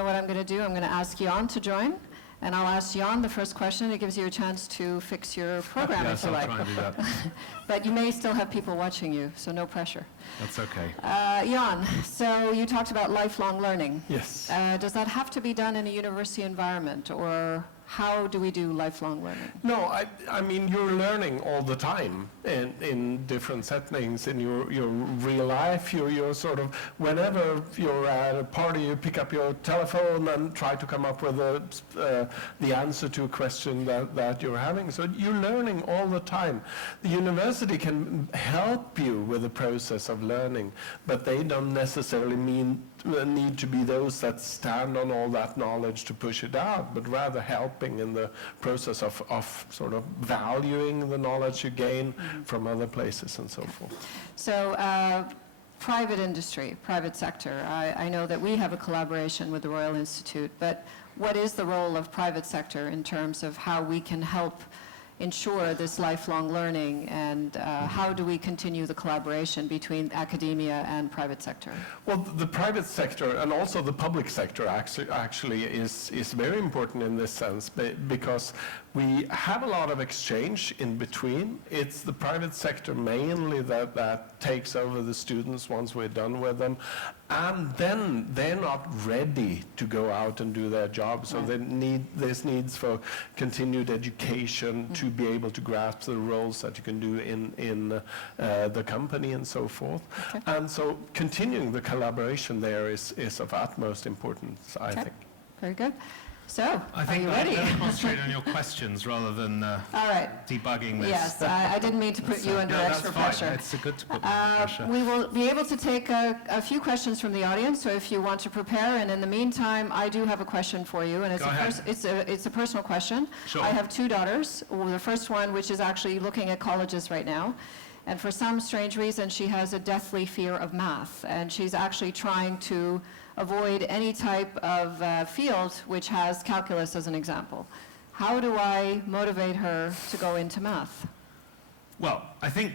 know what I'm going to do? I'm going to ask Jan to join, and I'll ask Jan the first question. It gives you a chance to fix your program if you like. Yes, I'll try and do that. But you may still have people watching you, so no pressure. That's okay. Jan, so you talked about lifelong learning. Yes. Does that have to be done in a university environment, or how do we do lifelong learning? No, I mean, you're learning all the time in different settings in your real life. You're sort of, whenever you're at a party, you pick up your telephone and try to come up with the answer to a question that you're having. So you're learning all the time. The university can help you with the process of learning, but they don't necessarily need to be those that stand on all that knowledge to push it out, but rather helping in the process of sort of valuing the knowledge you gain from other places and so forth. So private industry, private sector, I know that we have a collaboration with the Royal Institute, but what is the role of private sector in terms of how we can help ensure this lifelong learning, and how do we continue the collaboration between academia and private sector? Well, the private sector and also the public sector actually is very important in this sense, because we have a lot of exchange in between. It's the private sector mainly that takes over the students once we're done with them, and then they're not ready to go out and do their job, so there's needs for continued education to be able to grasp the roles that you can do in the company and so forth. Okay. And so continuing the collaboration there is of utmost importance, I think. Very good. So, I think are you ready? I'll concentrate on your questions rather than All right. debugging this. Yes, I didn't mean to put you under extra pressure. It's good to put me under pressure. We will be able to take a few questions from the audience, so if you want to prepare, and in the meantime, I do have a question for you, and it's a personal question. Sure. I have two daughters. Well, the first one, which is actually looking at colleges right now, and for some strange reason, she has a deathly fear of math, and she's actually trying to avoid any type of field which has calculus as an example. How do I motivate her to go into math? Well, I think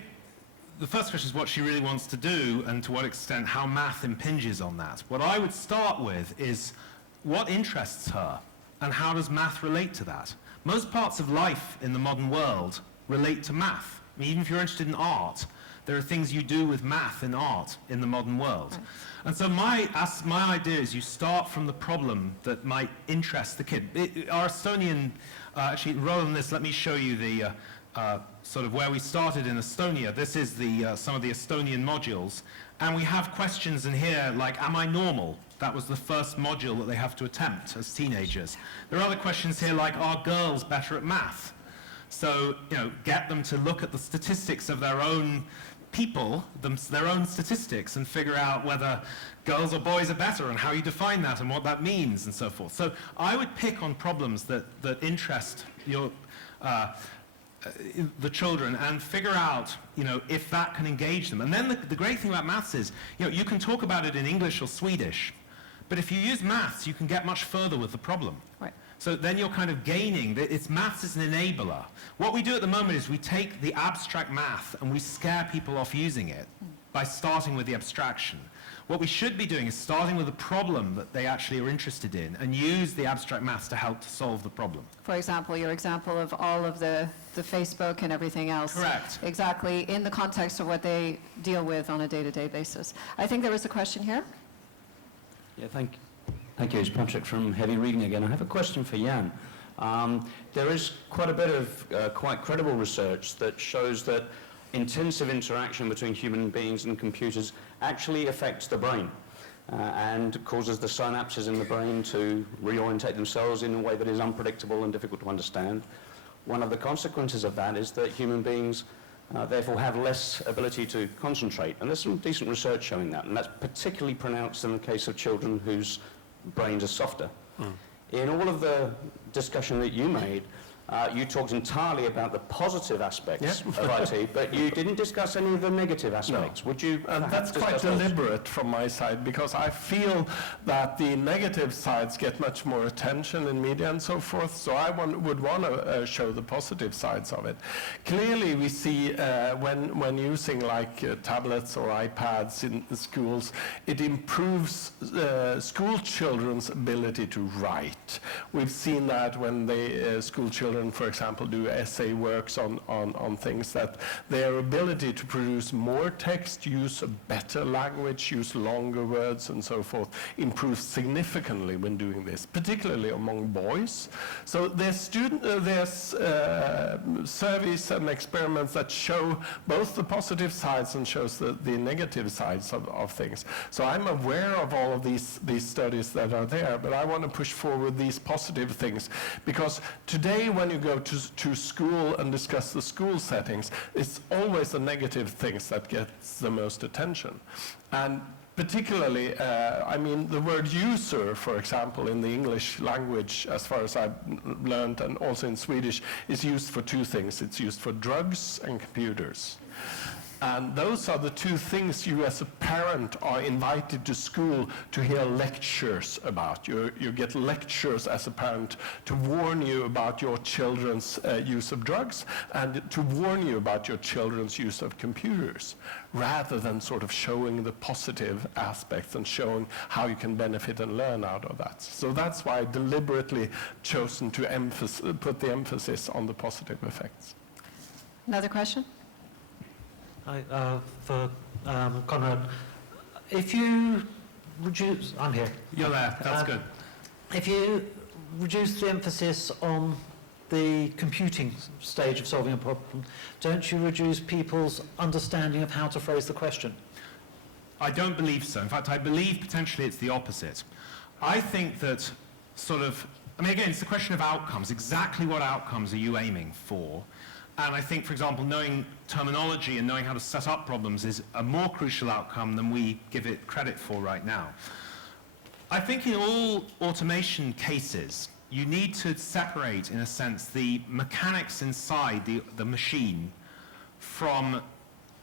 the first question is what she really wants to do, and to what extent how math impinges on that. What I would start with is what interests her, and how does math relate to that? Most parts of life in the modern world relate to math. I mean, even if you're interested in art, there are things you do with math and art in the modern world. Right. And so my idea is you start from the problem that might interest the kid. Our Estonian, actually, rather than this, let me show you the sort of where we started in Estonia. This is some of the Estonian modules. And we have questions in here like, am I normal? That was the first module that they have to attempt as teenagers. There are other questions here like, are girls better at math? So, get them to look at the statistics of their own people, their own statistics, and figure out whether girls or boys are better, and how you define that, and what that means, and so forth. So I would pick on problems that interest the children, and figure out, if that can engage them. And then the great thing about maths is, you can talk about it in English or Swedish, but if you use maths, you can get much further with the problem. Right. So then you're kind of gaining, maths is an enabler. What we do at the moment is we take the abstract math and we scare people off using it by starting with the abstraction. What we should be doing is starting with a problem that they actually are interested in, and use the abstract maths to help to solve the problem. For example, your example of all of the Facebook and everything else. Correct. Exactly, in the context of what they deal with on a day-to-day basis. I think there was a question here. Yeah, thank you. Thank you. It's Patrick from Heavy Reading again. I have a question for Jan. There is quite a bit of quite credible research that shows that intensive interaction between human beings and computers actually affects the brain and causes the synapses in the brain to reorientate themselves in a way that is unpredictable and difficult to understand. One of the consequences of that is that human beings therefore have less ability to concentrate. And there's some decent research showing that, and that's particularly pronounced in the case of children whose brains are softer. In all of the discussion that you made, You talked entirely about the positive aspects Yeah. of IT, but you didn't discuss any of the negative aspects. Would you? And that's quite discuss those? deliberate from my side, because I feel that the negative sides get much more attention in media and so forth, so I would want to show the positive sides of it. Clearly we see when using like tablets or iPads in schools, it improves school children's ability to write. We've seen that when the school children, for example, do essay works on things, that their ability to produce more text, use a better language, use longer words and so forth, improves significantly when doing this, particularly among boys. So there's surveys and experiments that show both the positive sides and shows the negative sides of things. So I'm aware of all of these studies that are there, but I want to push forward these positive things, because today when you go to school and discuss the school settings, it's always the negative things that gets the most attention. And particularly, I mean, the word user, for example, in the English language, as far as I've learned, and also in Swedish, is used for two things. It's used for drugs and computers. And those are the two things you as a parent are invited to school to hear lectures about. You get lectures as a parent to warn you about your children's use of drugs and to warn you about your children's use of computers, rather than sort of showing the positive aspects and showing how you can benefit and learn out of that. So that's why I deliberately chosen to put the emphasis on the positive effects. Another question? For Conrad, if you reduce, I'm here. You're there, that's good. If you reduce the emphasis on the computing stage of solving a problem, don't you reduce people's understanding of how to phrase the question? I don't believe so. In fact, I believe potentially it's the opposite. I think that again, it's a question of outcomes. Exactly what outcomes are you aiming for? And I think, for example, knowing terminology and knowing how to set up problems is a more crucial outcome than we give it credit for right now. I think in all automation cases, you need to separate, in a sense, the mechanics inside the machine from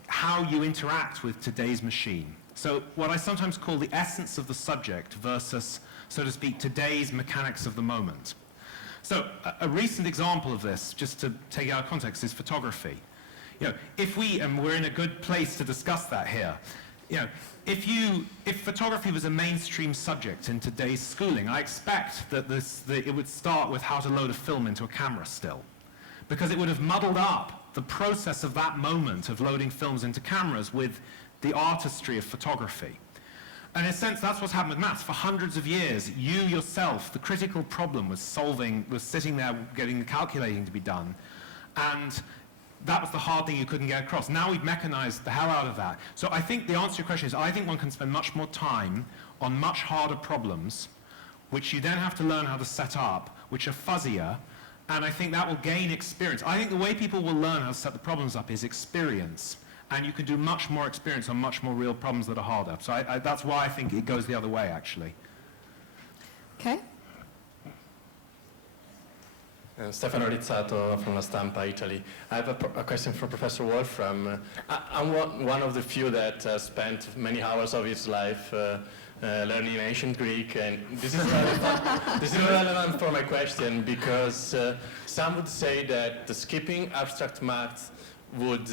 how you interact with today's machine. So what I sometimes call the essence of the subject versus, so to speak, today's mechanics of the moment. So a recent example of this, just to take it out of context, is photography. You know, and we're in a good place to discuss that here. You know, if photography was a mainstream subject in today's schooling, I expect that it would start with how to load a film into a camera still, because it would have muddled up the process of that moment of loading films into cameras with the artistry of photography. And in a sense, that's what's happened with maths. For hundreds of years, you yourself, the critical problem was sitting there getting the calculating to be done, and that was the hard thing you couldn't get across. Now we've mechanized the hell out of that. So I think the answer to your question is, I think one can spend much more time on much harder problems, which you then have to learn how to set up, which are fuzzier, and I think that will gain experience. I think the way people will learn how to set the problems up is experience. And you can do much more experience on much more real problems that are harder. So that's why I think it goes the other way, actually. Okay. Stefano Rizzato from La Stampa, Italy. I have a question for Professor Wolfram. I'm one of the few that spent many hours of his life learning ancient Greek, and this is relevant. This is relevant for my question, because some would say that the skipping abstract math would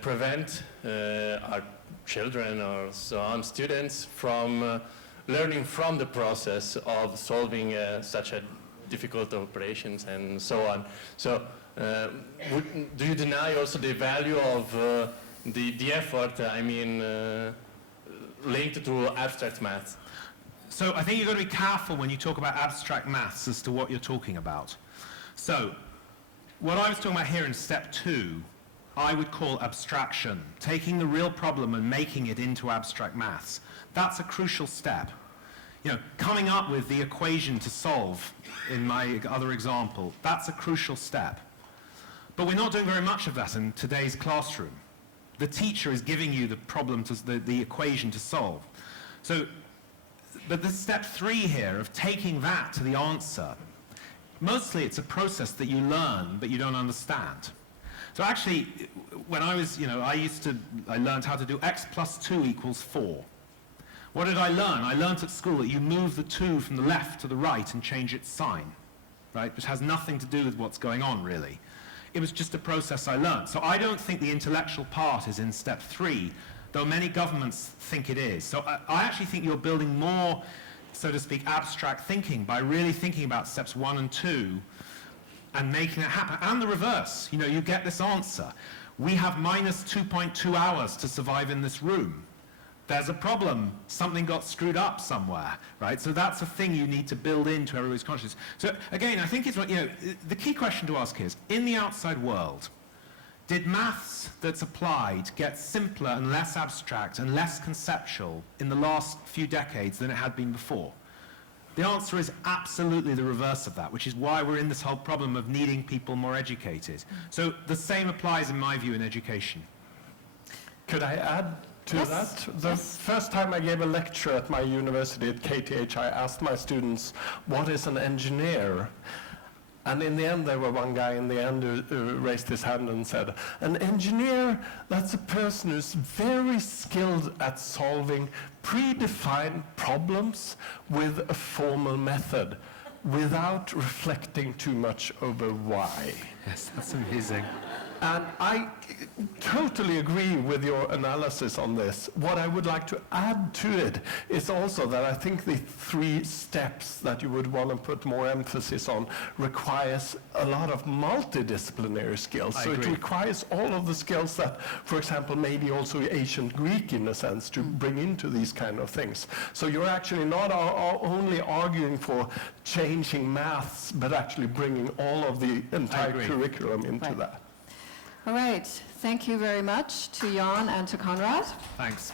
prevent our children or so on, students, from learning from the process of solving such a difficult operations and so on. So do you deny also the value of the effort, linked to abstract math? So I think you've got to be careful when you talk about abstract maths as to what you're talking about. So what I was talking about here in step 2, I would call abstraction, taking the real problem and making it into abstract maths. That's a crucial step. You know, coming up with the equation to solve, in my other example, that's a crucial step. But we're not doing very much of that in today's classroom. The teacher is giving you the problem, the equation to solve. So, but the step 3 here of taking that to the answer mostly it's a process that you learn but you don't understand. So actually, when I was, I learned how to do x plus 2 equals 4. What did I learn? I learned at school that you move the 2 from the left to the right and change its sign, right? Which has nothing to do with what's going on, really. It was just a process I learned. So I don't think the intellectual part is in step 3, though many governments think it is. So I actually think you're building more, so to speak, abstract thinking by really thinking about steps 1 and 2 and making it happen. And the reverse, you get this answer. We have minus 2.2 hours to survive in this room. There's a problem. Something got screwed up somewhere, right? So that's a thing you need to build into everybody's consciousness. So again, I think it's, the key question to ask is, in the outside world, did maths that's applied get simpler and less abstract and less conceptual in the last few decades than it had been before? The answer is absolutely the reverse of that, which is why we're in this whole problem of needing people more educated. So the same applies, in my view, in education. Could I add to Yes. that? The first time I gave a lecture at my university at KTH, I asked my students, what is an engineer? And in the end, there were one guy in the end who raised his hand and said, an engineer, that's a person who's very skilled at solving predefined problems with a formal method without reflecting too much over why. Yes, that's amazing. And I totally agree with your analysis on this. What I would like to add to it is also that I think the 3 steps that you would want to put more emphasis on requires a lot of multidisciplinary skills. I So it agree. requires all of the skills that, for example, maybe also ancient Greek in a sense, to bring into these kind of things. So you're actually not only arguing for changing maths, but actually bringing all of the entire agree. curriculum into Right. that. All right. Thank you very much to Jan and to Conrad. Thanks.